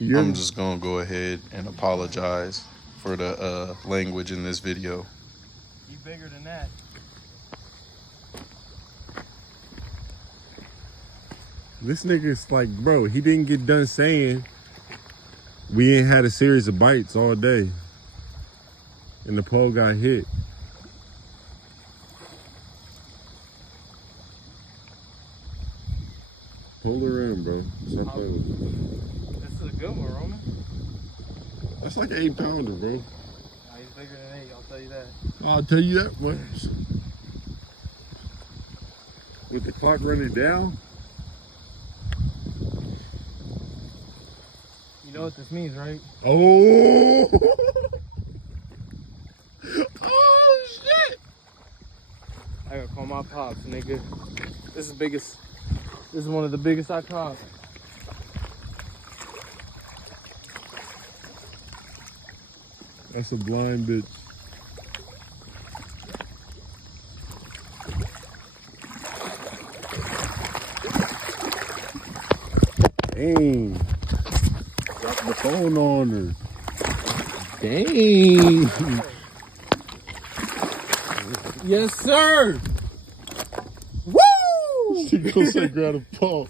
I'm just gonna go ahead and apologize for the language in this video. You bigger than that. This nigga's like, bro, he didn't get done saying we ain't had a series of bites all day. And the pole got hit. Pull her in, bro. Stop playing with me. This is a good one, Roman. That's like an 8-pounder, bro. Nah, he's bigger than 8, I'll tell you that. I'll tell you that much. With the clock running down. You know what this means, right? Oh! Oh, shit! I gotta call my pops, nigga. This is one of the biggest I caught. That's a blind bitch. Dang. Drop the phone on her. Dang. Yes, sir! Woo! She goes and grab a paw.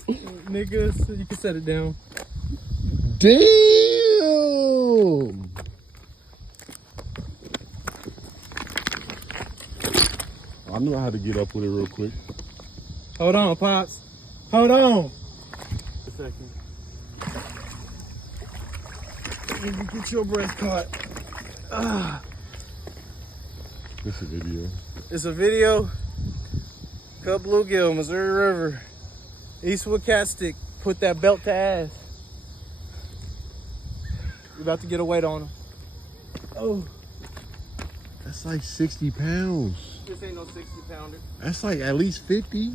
Nigga, so you can set it down. Damn! I know how to get up with it real quick. Hold on, Pops. Hold on. A second. You can get your breath caught. It's a video. It's a video. Cut bluegill, Missouri River. Eastwood catstick. Put that belt to ass. You about to get a weight on him. Oh. That's like 60 pounds. This ain't no 60-pounder. That's like at least 50.